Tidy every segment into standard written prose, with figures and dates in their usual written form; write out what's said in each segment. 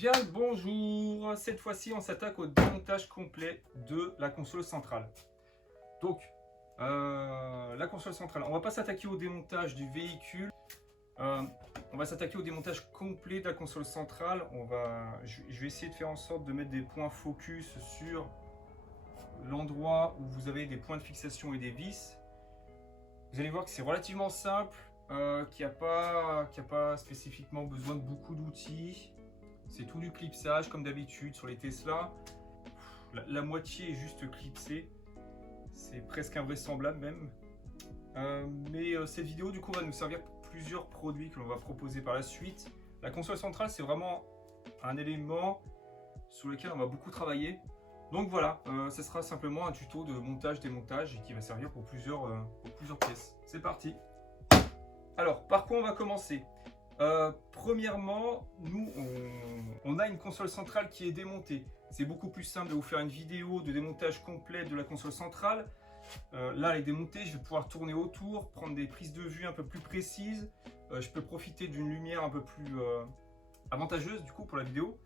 Bien le bonjour, cette fois-ci on s'attaque au démontage complet de la console centrale. Donc, la console centrale, on va pas s'attaquer au démontage du véhicule, on va s'attaquer au démontage complet de la console centrale. Je vais essayer de faire en sorte de mettre des points focus sur l'endroit où vous avez des points de fixation et des vis. Vous allez voir que c'est relativement simple, qu'il n'y a pas spécifiquement besoin de beaucoup d'outils. C'est tout du clipsage comme d'habitude sur les Tesla. La moitié est juste clipsée. C'est presque invraisemblable même. Cette vidéo du coup va nous servir pour plusieurs produits que l'on va proposer par la suite. La console centrale, c'est vraiment un élément sur lequel on va beaucoup travailler. Donc voilà, ce sera simplement un tuto de montage-démontage et qui va servir pour plusieurs pièces. C'est parti. Alors, par quoi on va commencer? Premièrement, nous, on a une console centrale qui est démontée. C'est beaucoup plus simple de vous faire une vidéo de démontage complet de la console centrale. Là, elle est démontée, je vais pouvoir tourner autour, prendre des prises de vue un peu plus précises. Je peux profiter d'une lumière un peu plus avantageuse du coup pour la vidéo.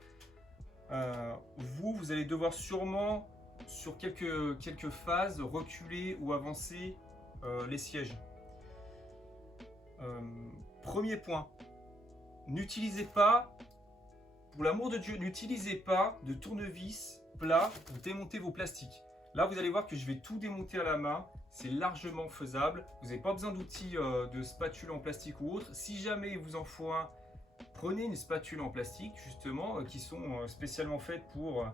Vous allez devoir sûrement, sur quelques phases, reculer ou avancer les sièges. Premier point. N'utilisez pas, pour l'amour de Dieu, n'utilisez pas de tournevis plat pour démonter vos plastiques. Là, vous allez voir que je vais tout démonter à la main. C'est largement faisable. Vous n'avez pas besoin d'outils de spatule en plastique ou autre. Si jamais il vous en faut un, prenez une spatule en plastique, justement, qui sont spécialement faites pour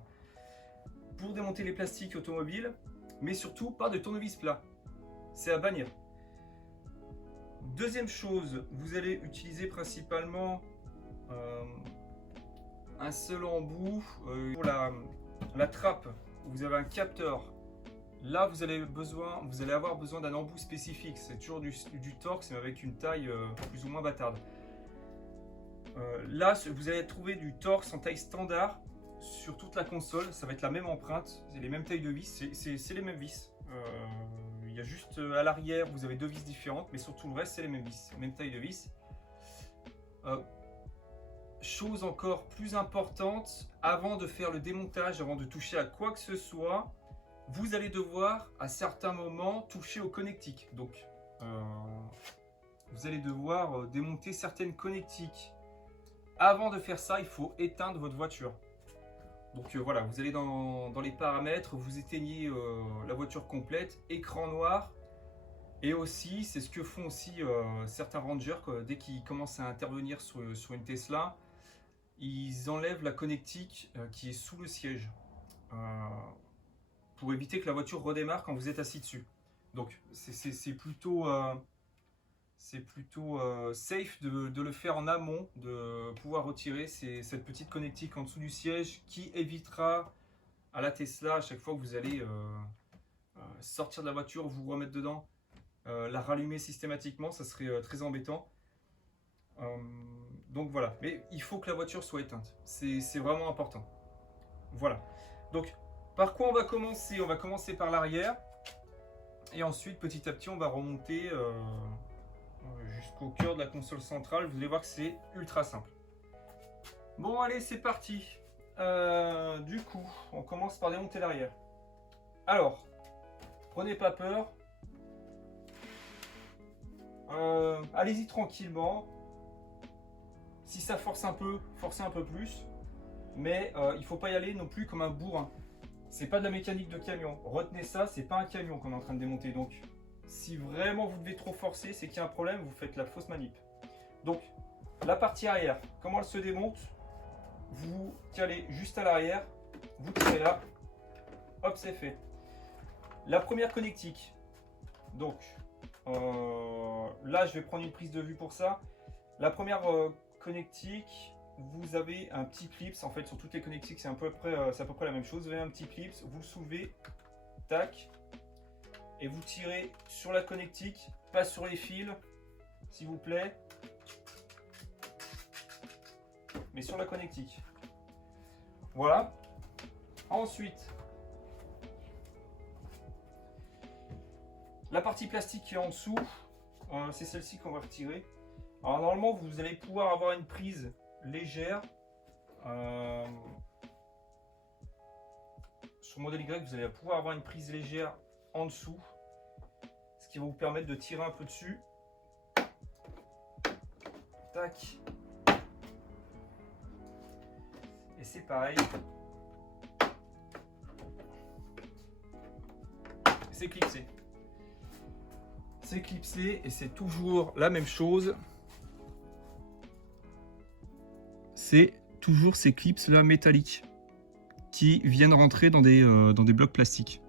démonter les plastiques automobiles. Mais surtout, pas de tournevis plat. C'est à bannir. Deuxième chose, vous allez utiliser principalement un seul embout pour la trappe. Vous avez un capteur. Là, vous allez avoir besoin d'un embout spécifique. C'est toujours du Torx, mais avec une taille plus ou moins bâtarde. Là, vous allez trouver du Torx en taille standard sur toute la console. Ça va être la même empreinte, c'est les mêmes tailles de vis, c'est les mêmes vis. Il y a juste à l'arrière, vous avez deux vis différentes, mais sur tout le reste, c'est les mêmes vis, même taille de vis. Chose encore plus importante, avant de faire le démontage, avant de toucher à quoi que ce soit, vous allez devoir à certains moments toucher au connectiques. Donc, vous allez devoir démonter certaines connectiques. Avant de faire ça, il faut éteindre votre voiture. Donc voilà, vous allez dans les paramètres, vous éteignez la voiture complète, écran noir. Et aussi, c'est ce que font aussi certains rangers, dès qu'ils commencent à intervenir sur une Tesla, ils enlèvent la connectique qui est sous le siège pour éviter que la voiture redémarre quand vous êtes assis dessus. Donc c'est plutôt safe de le faire en amont, de pouvoir retirer cette petite connectique en dessous du siège qui évitera à la Tesla, à chaque fois que vous allez sortir de la voiture, vous remettre dedans, la rallumer systématiquement, ça serait très embêtant. Donc voilà, mais il faut que la voiture soit éteinte, c'est vraiment important. Voilà, donc par quoi on va commencer? On va commencer par l'arrière, et ensuite petit à petit on va remonter jusqu'au cœur de la console centrale. Vous allez voir que c'est ultra simple. Bon allez, c'est parti. Du coup, on commence par démonter l'arrière. Alors, prenez pas peur. Allez-y tranquillement. Si ça force un peu, forcez un peu plus. Mais il ne faut pas y aller non plus comme un bourrin. C'est pas de la mécanique de camion. Retenez ça, c'est pas un camion qu'on est en train de démonter. Donc, si vraiment vous devez trop forcer, c'est qu'il y a un problème, vous faites la fausse manip. Donc, la partie arrière, comment elle se démonte? Vous calez juste à l'arrière, vous tirez là, hop, c'est fait. La première connectique. Donc, là, je vais prendre une prise de vue pour ça. La première connectique, vous avez un petit clips. En fait, sur toutes les connectiques, c'est à peu près la même chose. Vous avez un petit clips, vous le soulevez, tac. Et vous tirez sur la connectique, pas sur les fils, s'il vous plaît, mais sur la connectique. Voilà. Ensuite, la partie plastique qui est en dessous, c'est celle-ci qu'on va retirer. Alors normalement, vous allez pouvoir avoir une prise légère sur le modèle Y, vous allez pouvoir avoir une prise légère en dessous, ce qui va vous permettre de tirer un peu dessus. Tac. Et c'est pareil. C'est clipsé. C'est clipsé et c'est toujours la même chose. C'est toujours ces clips là métalliques qui viennent rentrer dans des blocs plastiques.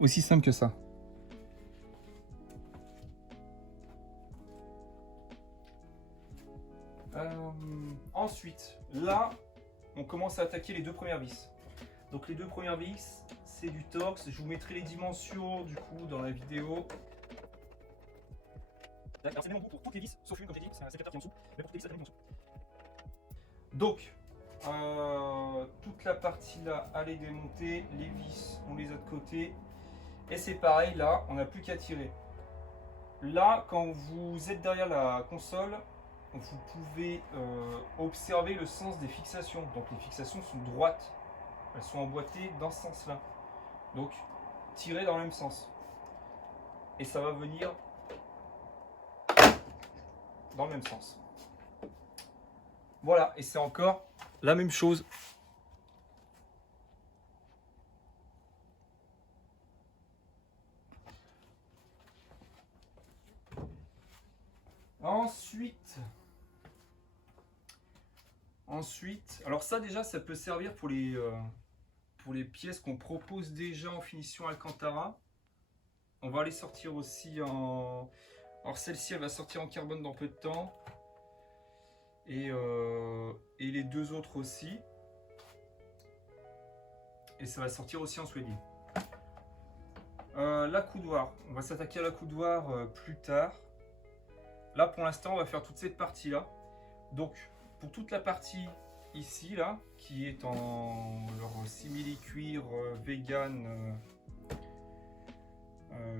Aussi simple que ça. Ensuite, là, on commence à attaquer les deux premières vis. Donc les deux premières vis, c'est du Torx. Je vous mettrai les dimensions du coup dans la vidéo. Alors c'est le même embout pour toutes les vis, sauf une comme j'ai dit, c'est un capteur qui est en dessous, mais pour toutes les vis, c'est la même dimension. Donc, toute la partie là, elle est démontée, les vis, on les a de côté. Et c'est pareil, là, on n'a plus qu'à tirer. Là, quand vous êtes derrière la console, vous pouvez observer le sens des fixations. Donc les fixations sont droites, elles sont emboîtées dans ce sens-là. Donc, tirez dans le même sens. Et ça va venir dans le même sens. Voilà, et c'est encore la même chose. Ensuite, alors ça déjà, ça peut servir pour les pièces qu'on propose déjà en finition Alcantara. On va les sortir aussi en... Alors celle-ci, elle va sortir en carbone dans peu de temps. Et les deux autres aussi. Et ça va sortir aussi en suédine. La coudoir, on va s'attaquer à la coudoir plus tard. Là pour l'instant on va faire toute cette partie là. Donc pour toute la partie ici là, qui est en leur simili-cuir vegan,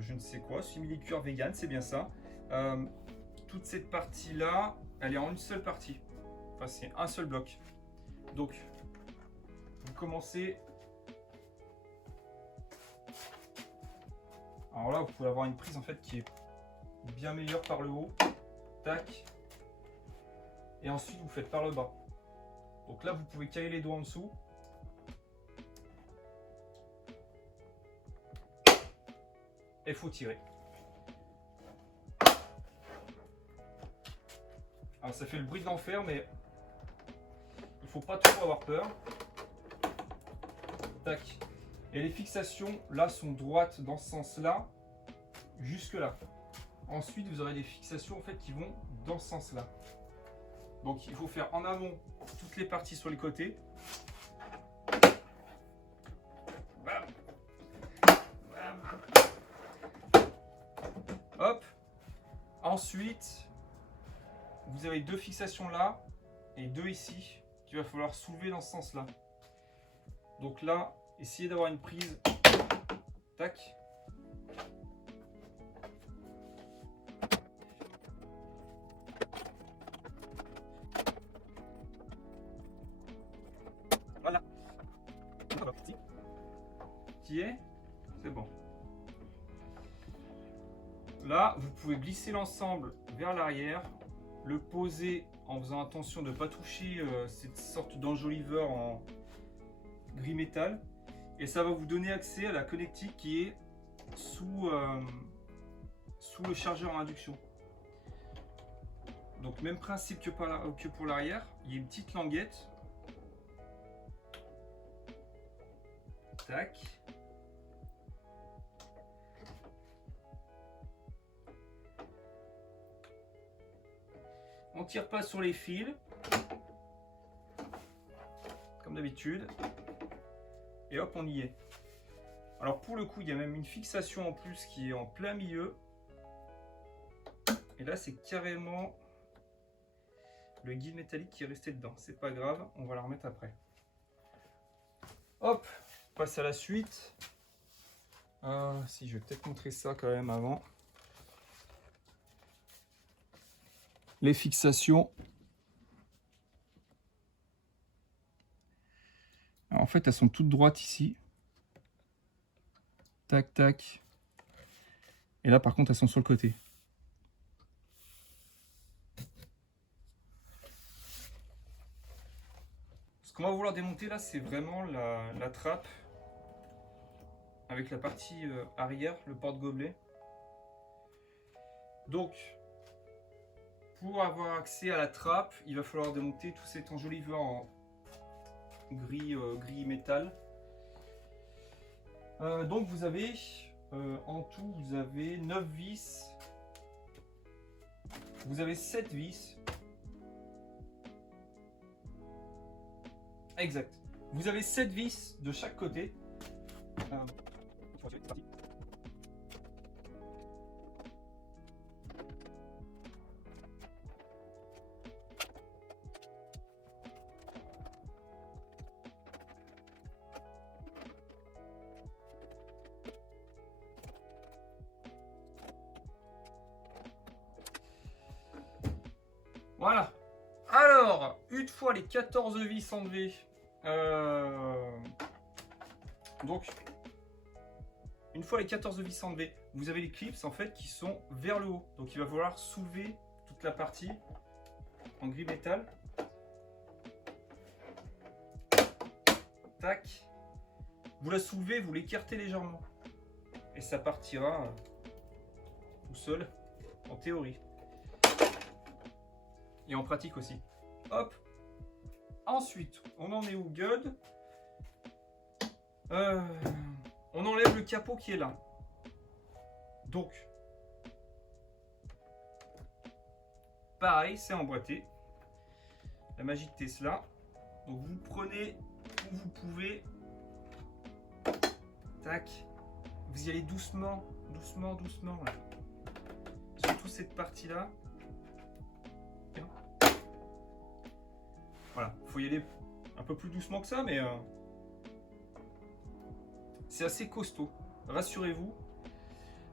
je ne sais quoi, simili-cuir vegan, c'est bien ça. Toute cette partie là, elle est en une seule partie. Enfin c'est un seul bloc. Donc vous commencez. Alors là, vous pouvez avoir une prise en fait qui est bien meilleure par le haut. Tac. Et ensuite, vous faites par le bas. Donc là, vous pouvez caler les doigts en dessous. Et il faut tirer. Alors ça fait le bruit de l'enfer, mais il ne faut pas trop avoir peur. Tac. Et les fixations là sont droites dans ce sens-là, jusque là. Ensuite, vous aurez des fixations en fait qui vont dans ce sens-là. Donc, il faut faire en amont toutes les parties sur les côtés. Bam. Bam. Hop. Ensuite, vous avez deux fixations là et deux ici qu'il va falloir soulever dans ce sens-là. Donc là, essayez d'avoir une prise. Tac. Voilà. Qui est? C'est bon. Là, vous pouvez glisser l'ensemble vers l'arrière, le poser en faisant attention de ne pas toucher cette sorte d'enjoliveur en gris métal. Et ça va vous donner accès à la connectique qui est sous le chargeur à induction. Donc même principe que pour l'arrière, il y a une petite languette. Tac. On tire pas sur les fils, comme d'habitude. Et hop, on y est. Alors pour le coup, il y a même une fixation en plus qui est en plein milieu. Et là, c'est carrément le guide métallique qui est resté dedans. C'est pas grave, on va la remettre après. Hop, on passe à la suite. Si, je vais peut-être montrer ça quand même avant. Les fixations. Alors, en fait, elles sont toutes droites ici. Tac, tac. Et là, par contre, elles sont sur le côté. Ce qu'on va vouloir démonter là, c'est vraiment la trappe avec la partie arrière, le porte-gobelet. Donc, pour avoir accès à la trappe, il va falloir démonter tout cet enjoliveur en gris métal. Donc vous avez en tout, vous avez 9 vis, vous avez 7 vis. Exact. Vous avez 7 vis de chaque côté. Voilà. Alors, une fois les 14 vis enlevées, donc, une fois les 14 vis enlevées, vous avez les clips en fait qui sont vers le haut. Donc, il va falloir soulever toute la partie en gris métal. Tac. Vous la soulevez, vous l'écartez légèrement. Et ça partira tout seul, en théorie. Et en pratique aussi. Hop. Ensuite, on en est où, God? On enlève le capot qui est là. Donc, pareil, c'est emboîté. La magie de Tesla. Donc, vous prenez où vous pouvez. Tac. Vous y allez doucement, doucement, doucement. Là. Surtout cette partie-là. Voilà, il faut y aller un peu plus doucement que ça, mais c'est assez costaud. Rassurez-vous,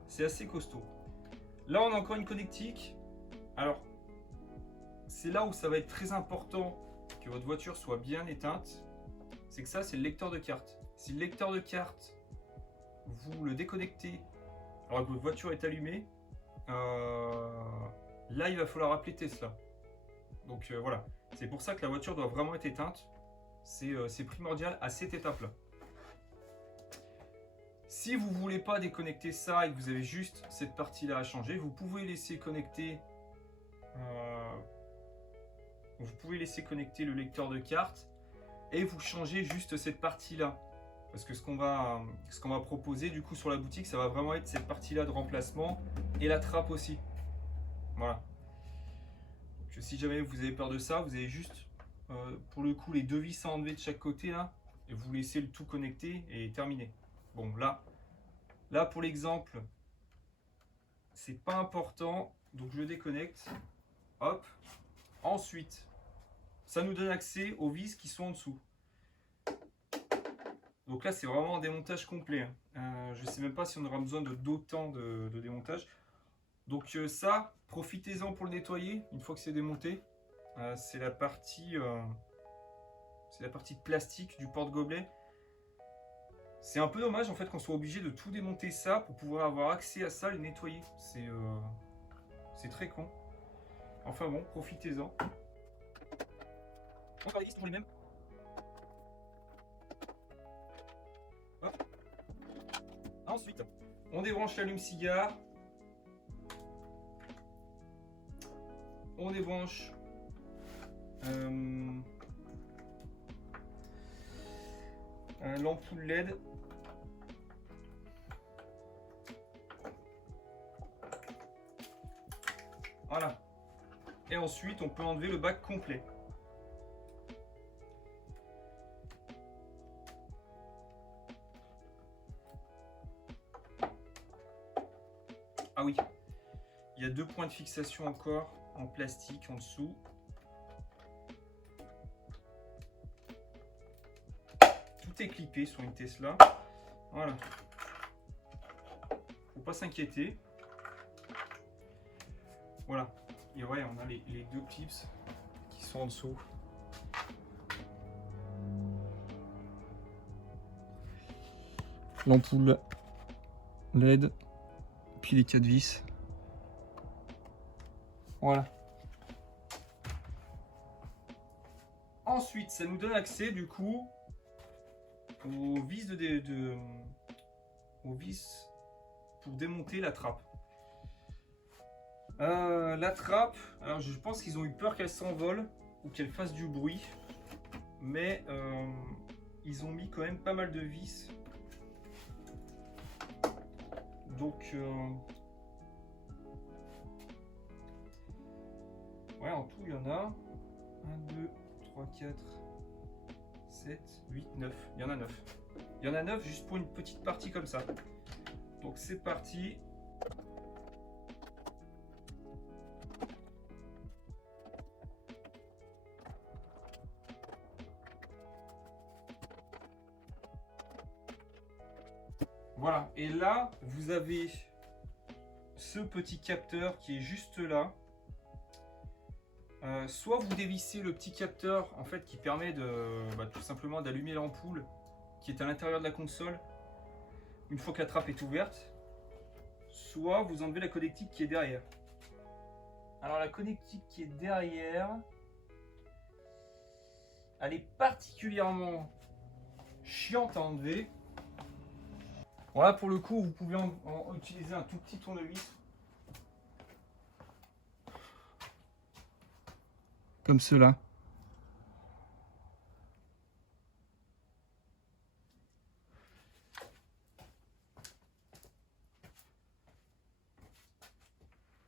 c'est assez costaud. Là, on a encore une connectique. Alors, c'est là où ça va être très important que votre voiture soit bien éteinte. C'est que ça, c'est le lecteur de carte. Si le lecteur de carte, vous le déconnectez alors que votre voiture est allumée, là, il va falloir appeler Tesla. Donc voilà. C'est pour ça que la voiture doit vraiment être éteinte. C'est primordial à cette étape-là. Si vous ne voulez pas déconnecter ça et que vous avez juste cette partie-là à changer, vous pouvez laisser connecter le lecteur de carte et vous changez juste cette partie-là. Parce que ce qu'on va proposer du coup sur la boutique, ça va vraiment être cette partie-là de remplacement et la trappe aussi. Voilà. Si jamais vous avez peur de ça, vous avez juste pour le coup les deux vis à enlever de chaque côté là, et vous laissez le tout connecté et terminé. Bon là pour l'exemple, c'est pas important, donc je le déconnecte. Hop. Ensuite, ça nous donne accès aux vis qui sont en dessous. Donc là c'est vraiment un démontage complet. Je sais même pas si on aura besoin d'autant de démontage. Donc ça, profitez-en pour le nettoyer une fois que c'est démonté. C'est la partie plastique du porte-gobelet. C'est un peu dommage en fait qu'on soit obligé de tout démonter ça pour pouvoir avoir accès à ça et le nettoyer. C'est très con. Enfin bon, profitez-en. Encore les vis sont les mêmes. Hop. Ensuite, on débranche l'allume-cigare. On débranche l'ampoule LED. Voilà. Et ensuite, on peut enlever le bac complet. Ah oui, il y a deux points de fixation encore en plastique en dessous. Tout est clippé sur une Tesla. Voilà. Faut pas s'inquiéter. Voilà. Et ouais, on a les deux clips qui sont en dessous. L'ampoule LED, puis les 4 vis. Voilà. Ensuite, ça nous donne accès du coup aux vis aux vis pour démonter la trappe. La trappe, alors je pense qu'ils ont eu peur qu'elle s'envole ou qu'elle fasse du bruit, mais ils ont mis quand même pas mal de vis. Donc ouais, en tout il y en a 1, 2, 3, 4, 7, 8, 9. Il y en a 9. Il y en a 9 juste pour une petite partie comme ça. Donc c'est parti. Voilà, et là vous avez ce petit capteur qui est juste là. Soit vous dévissez le petit capteur en fait qui permet de tout simplement d'allumer l'ampoule qui est à l'intérieur de la console une fois que la trappe est ouverte, soit vous enlevez la connectique qui est derrière. Alors la connectique qui est derrière, elle est particulièrement chiante à enlever. Voilà, pour le coup vous pouvez utiliser un tout petit tournevis comme cela.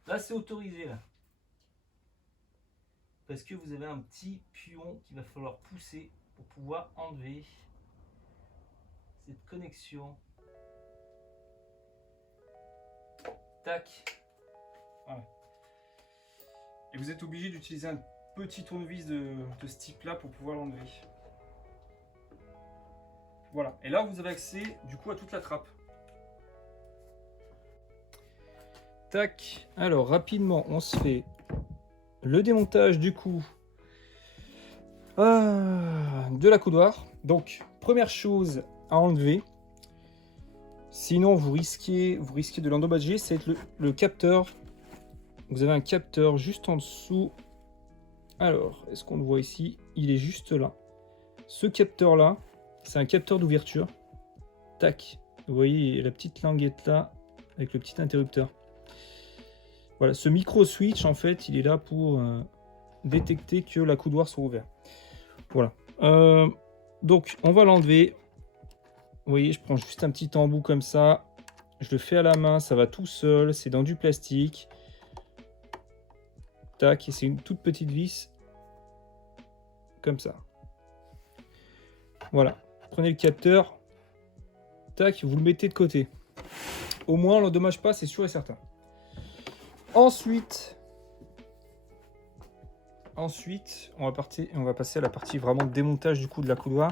Là c'est autorisé là. Parce que vous avez un petit pion qu'il va falloir pousser pour pouvoir enlever cette connexion. Tac. Voilà. Et vous êtes obligé d'utiliser un petit tournevis de ce type là pour pouvoir l'enlever. Voilà, et là vous avez accès du coup à toute la trappe. Tac, alors rapidement on se fait le démontage du coup de la coudoir. Donc première chose à enlever, sinon vous risquez de l'endommager, c'est le capteur. Vous avez un capteur juste en dessous. Alors, est-ce qu'on le voit ici? Il est juste là. Ce capteur-là, c'est un capteur d'ouverture. Tac. Vous voyez la petite languette là, avec le petit interrupteur. Voilà, ce micro-switch, en fait, il est là pour détecter que la coudoir soit ouverte. Voilà. Donc, on va l'enlever. Vous voyez, je prends juste un petit embout comme ça. Je le fais à la main, ça va tout seul. C'est dans du plastique. Tac, et c'est une toute petite vis. Comme ça. Voilà. Prenez le capteur. Tac, vous le mettez de côté. Au moins, on l'endommage pas, c'est sûr et certain. Ensuite, on va passer à la partie vraiment de démontage du coup de la coudoir.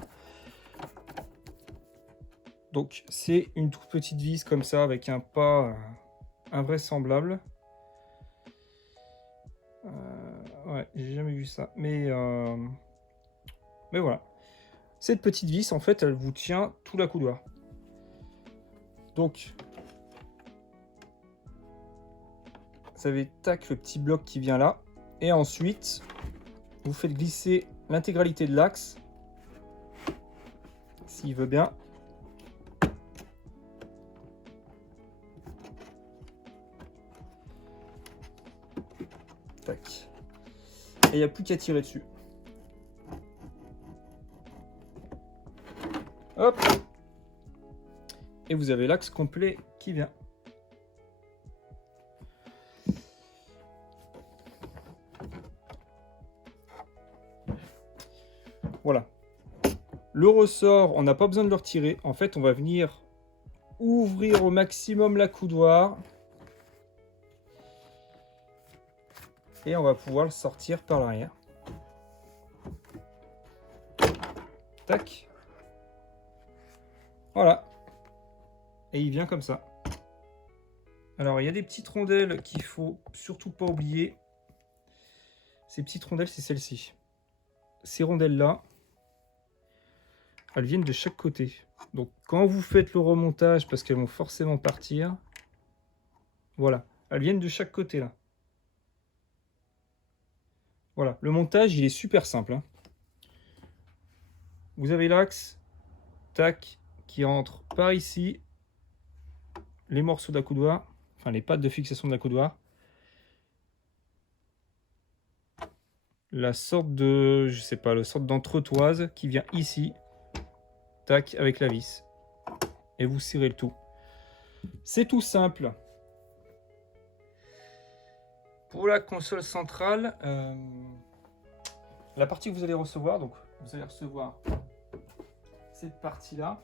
Donc, c'est une toute petite vis comme ça avec un pas invraisemblable. Ouais, j'ai jamais vu ça. Mais voilà. Cette petite vis, en fait, elle vous tient tout la coudoir. Donc, vous avez tac le petit bloc qui vient là. Et ensuite, vous faites glisser l'intégralité de l'axe. S'il veut bien. Tac. Et il n'y a plus qu'à tirer dessus. Hop. Et vous avez l'axe complet qui vient. Voilà. Le ressort, on n'a pas besoin de le retirer. En fait, on va venir ouvrir au maximum la coudoir. Et on va pouvoir le sortir par l'arrière. Tac. Voilà. Et il vient comme ça. Alors, il y a des petites rondelles qu'il faut surtout pas oublier. Ces petites rondelles, c'est celle-ci. Ces rondelles-là, elles viennent de chaque côté. Donc quand vous faites le remontage, parce qu'elles vont forcément partir, voilà, elles viennent de chaque côté là. Voilà, le montage il est super simple, hein. Vous avez l'axe, tac, qui rentre par ici, les morceaux d'accoudoir, enfin les pattes de fixation de l'accoudoir, la sorte de, je sais pas, la sorte d'entretoise qui vient ici, tac, avec la vis, et vous serrez le tout. C'est tout simple. Pour la console centrale, la partie que vous allez recevoir, donc vous allez recevoir cette partie-là,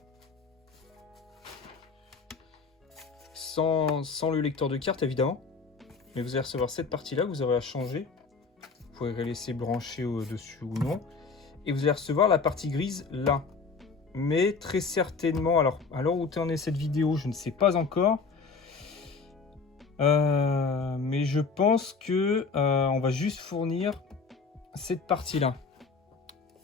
sans le lecteur de carte évidemment, mais vous allez recevoir cette partie-là que vous aurez à changer. Vous pourrez la laisser brancher au-dessus ou non. Et vous allez recevoir la partie grise là. Mais très certainement, alors à l'heure où tu en es cette vidéo, je ne sais pas encore. Mais je pense que on va juste fournir cette partie-là.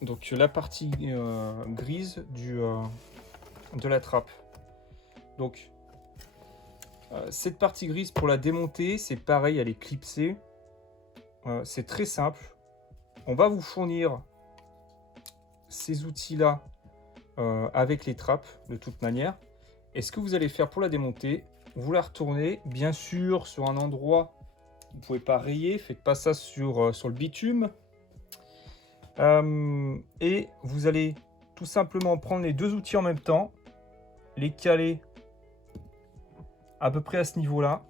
Donc la partie grise de la trappe. Donc cette partie grise pour la démonter, c'est pareil, elle est clipsée. C'est très simple. On va vous fournir ces outils-là avec les trappes de toute manière. Et ce que vous allez faire pour la démonter, vous la retournez bien sûr sur un endroit, vous ne pouvez pas rayer, faites pas ça sur le bitume. Et vous allez tout simplement prendre les deux outils en même temps, les caler à peu près à ce niveau-là,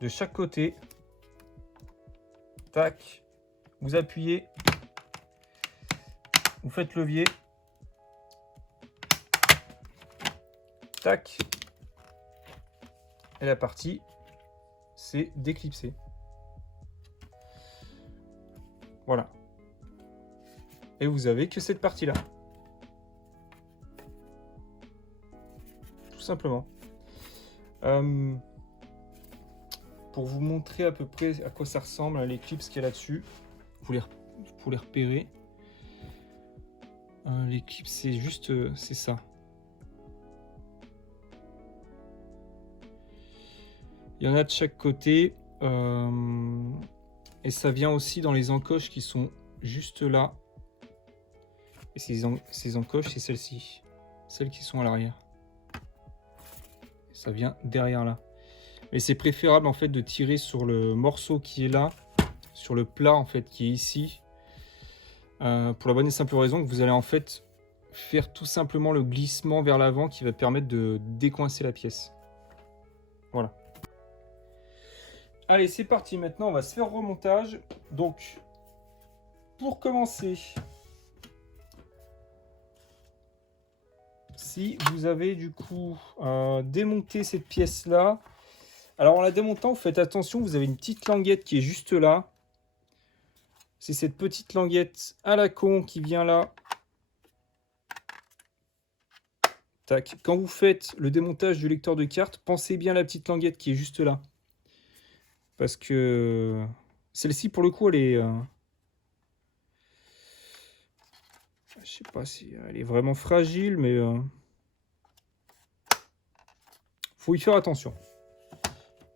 de chaque côté. Tac, vous appuyez, vous faites levier, tac, et la partie c'est déclipsé. Voilà. Et vous avez que cette partie-là. Tout simplement. Pour vous montrer à peu près à quoi ça ressemble, les clips qu'il y a là-dessus, pour les repérer. Les clips, c'est juste, c'est ça. Il y en a de chaque côté. Et ça vient aussi dans les encoches qui sont juste là. Et ces encoches, c'est celles-ci. Celles qui sont à l'arrière. Ça vient derrière là. Mais c'est préférable en fait de tirer sur le morceau qui est là, sur le plat en fait qui est ici, pour la bonne et simple raison que vous allez en fait faire tout simplement le glissement vers l'avant qui va permettre de décoincer la pièce. Voilà. Allez, c'est parti. Maintenant, on va se faire remontage. Donc, pour commencer, si vous avez du coup démonté cette pièce-là, alors en la démontant, vous faites attention, vous avez une petite languette qui est juste là. C'est cette petite languette à la con qui vient là. Tac. Quand vous faites le démontage du lecteur de carte, pensez bien à la petite languette qui est juste là. Parce que celle-ci, pour le coup, elle est... je sais pas si elle est vraiment fragile, mais... faut y faire attention.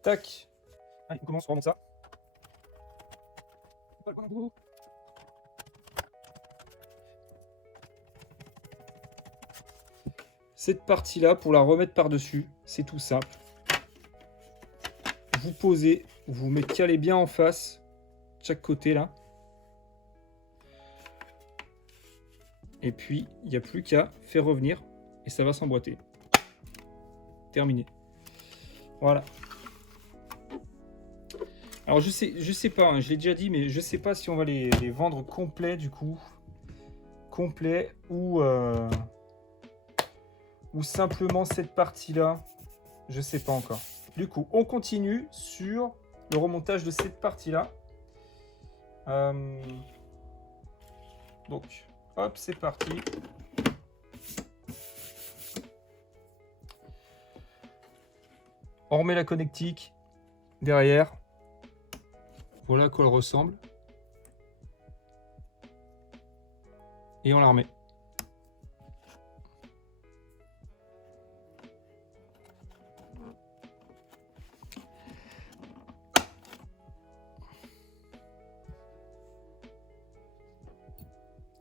Tac. Allez, on commence, on remonte ça. Cette partie-là, pour la remettre par-dessus, c'est tout simple. Vous posez, vous mettez calez bien en face, de chaque côté là. Et puis, il n'y a plus qu'à faire revenir et ça va s'emboîter. Terminé. Voilà. Alors je sais pas, hein, je l'ai déjà dit, mais je sais pas si on va les vendre complets du coup. Complets ou simplement cette partie-là. Je sais pas encore. Du coup, on continue sur le remontage de cette partie-là. Donc, hop, c'est parti. On remet la connectique derrière. Voilà à quoi elle ressemble. et on la remet.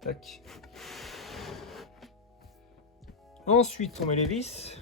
Tac. Ensuite, on met les vis.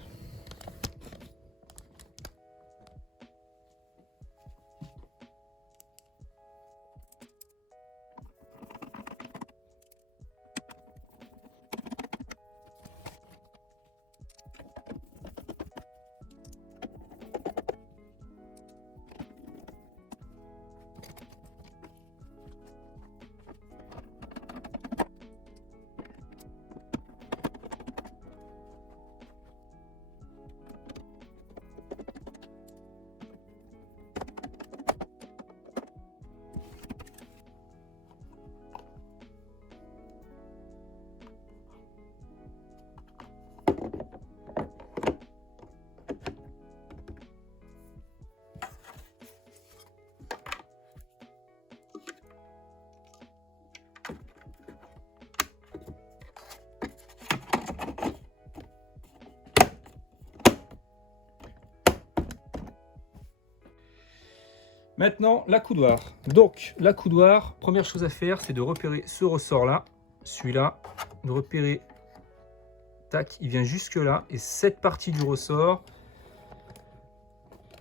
Maintenant, l'accoudoir. Donc, l'accoudoir, première chose à faire, c'est de repérer ce ressort-là, celui-là, de repérer, tac, il vient jusque là, et cette partie du ressort,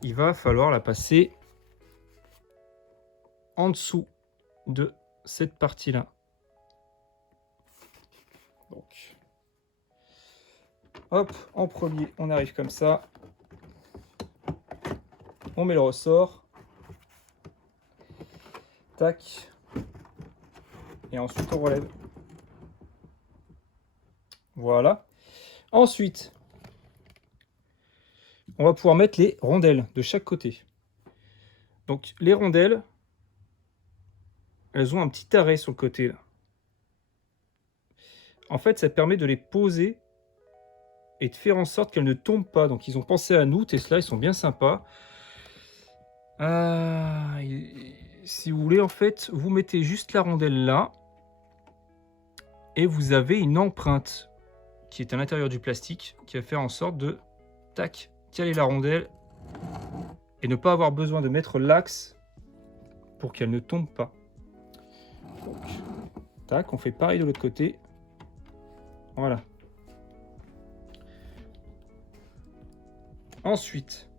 il va falloir la passer en dessous de cette partie-là. Donc, hop, en premier, on arrive comme ça, on met le ressort. Tac. Et ensuite on relève. Voilà. Ensuite, on va pouvoir mettre les rondelles de chaque côté. Donc les rondelles, elles ont un petit arrêt sur le côté là. En fait, ça permet de les poser et de faire en sorte qu'elles ne tombent pas. Donc ils ont pensé à nous, Tesla, ils sont bien sympas. Si vous voulez, en fait, vous mettez juste la rondelle là et vous avez une empreinte qui est à l'intérieur du plastique qui va faire en sorte de tac, caler la rondelle et ne pas avoir besoin de mettre l'axe pour qu'elle ne tombe pas. Donc, tac, on fait pareil de l'autre côté. Voilà. Ensuite,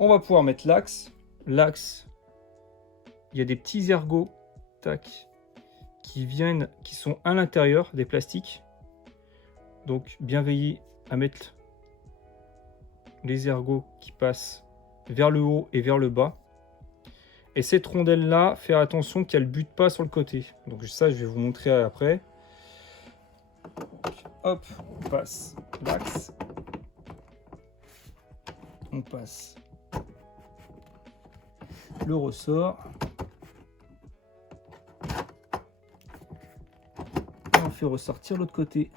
on va pouvoir mettre l'axe. L'axe, il y a des petits ergots, tac, qui sont à l'intérieur des plastiques. Donc, bien veiller à mettre les ergots qui passent vers le haut et vers le bas. Et cette rondelle-là, faire attention qu'elle ne bute pas sur le côté. Donc ça, je vais vous montrer après. Donc, hop, on passe l'axe. On passe le ressort. Et on fait ressortir l'autre côté.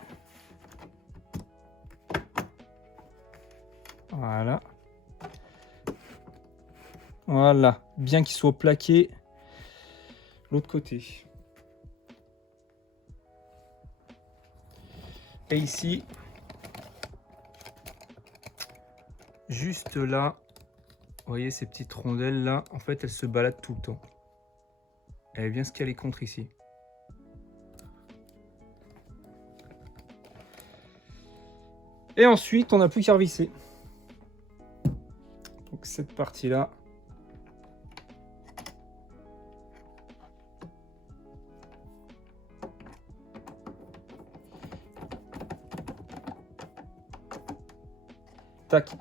Voilà. Voilà. Bien qu'il soit plaqué l'autre côté. Et ici, juste là, vous voyez ces petites rondelles là, en fait elles se baladent tout le temps. Elle vient se caler contre ici. Et ensuite, on n'a plus qu'à revisser. Donc cette partie là. Tac.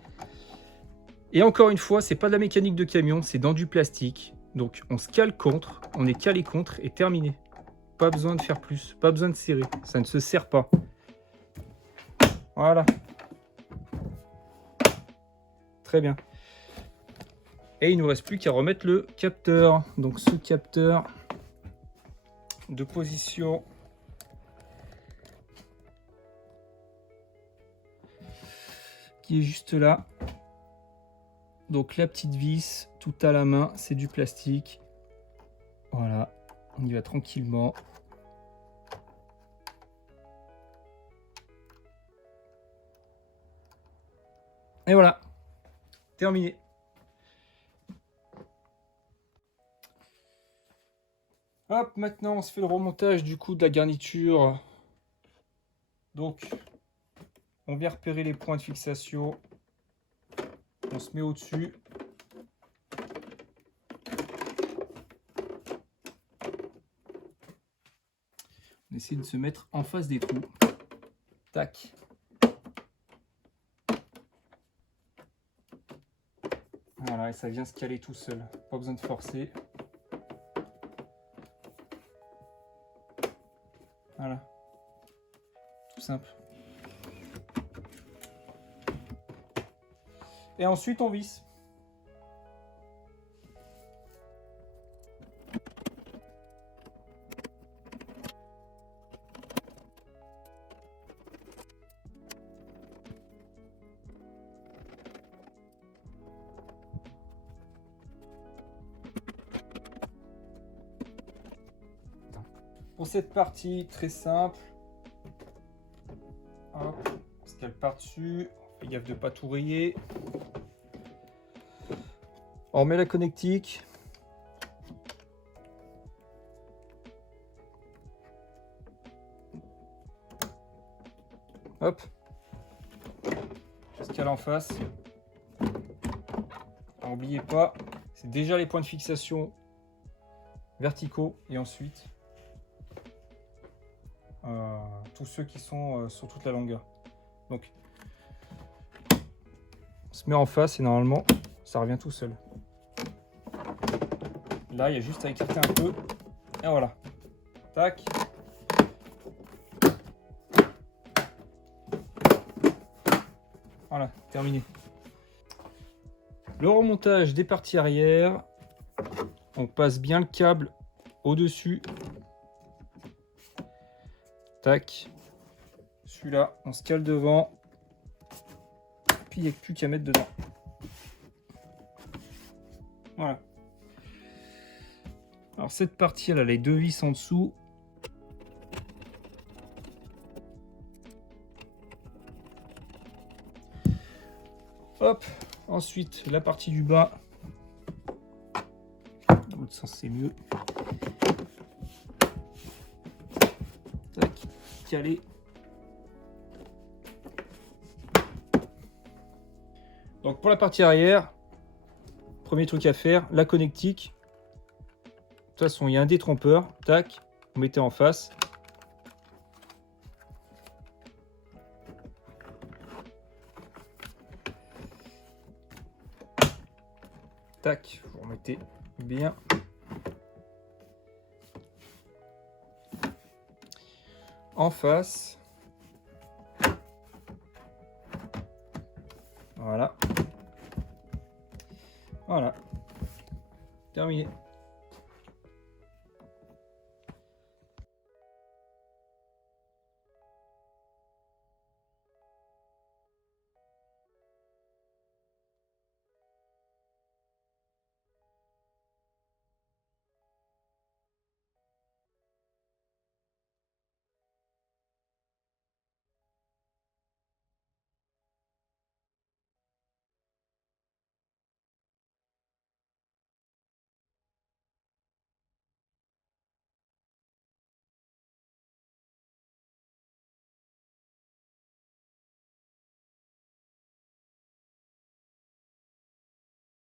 Et encore une fois, c'est pas de la mécanique de camion, c'est dans du plastique. Donc on se cale contre, on est calé contre et terminé. Pas besoin de faire plus, pas besoin de serrer, ça ne se serre pas. Voilà. Très bien. Et il ne nous reste plus qu'à remettre le capteur. Donc ce capteur de position qui est juste là. Donc la petite vis, tout à la main, c'est du plastique. Voilà, on y va tranquillement. Et voilà, terminé. Hop, maintenant on se fait le remontage du coup de la garniture. Donc, on vient repérer les points de fixation. On se met au-dessus. On essaie de se mettre en face des trous. Tac. Voilà, et ça vient se caler tout seul. Pas besoin de forcer. Voilà. Tout simple. Et ensuite, on visse. Pour cette partie, très simple. Hop, on se cale par-dessus. On fait gaffe de ne pas tout rayer. On remet la connectique. Hop. On se cale en face. N'oubliez pas, c'est déjà les points de fixation verticaux et ensuite tous ceux qui sont sur toute la longueur. Donc on se met en face et normalement ça revient tout seul. Là il y a juste à écarter un peu et voilà. Tac. Voilà, terminé. Le remontage des parties arrière, on passe bien le câble au-dessus. Tac. Celui-là, on se cale devant. Puis il n'y a plus qu'à mettre dedans. Voilà. Alors cette partie, elle a les deux vis en dessous. Hop. Ensuite, la partie du bas. Dans l'autre sens, c'est mieux. Tac. Calé. Donc pour la partie arrière, premier truc à faire, la connectique. De toute façon, il y a un détrompeur. Tac. Vous mettez en face. Tac, vous remettez bien. En face. Voilà. Voilà. Terminé.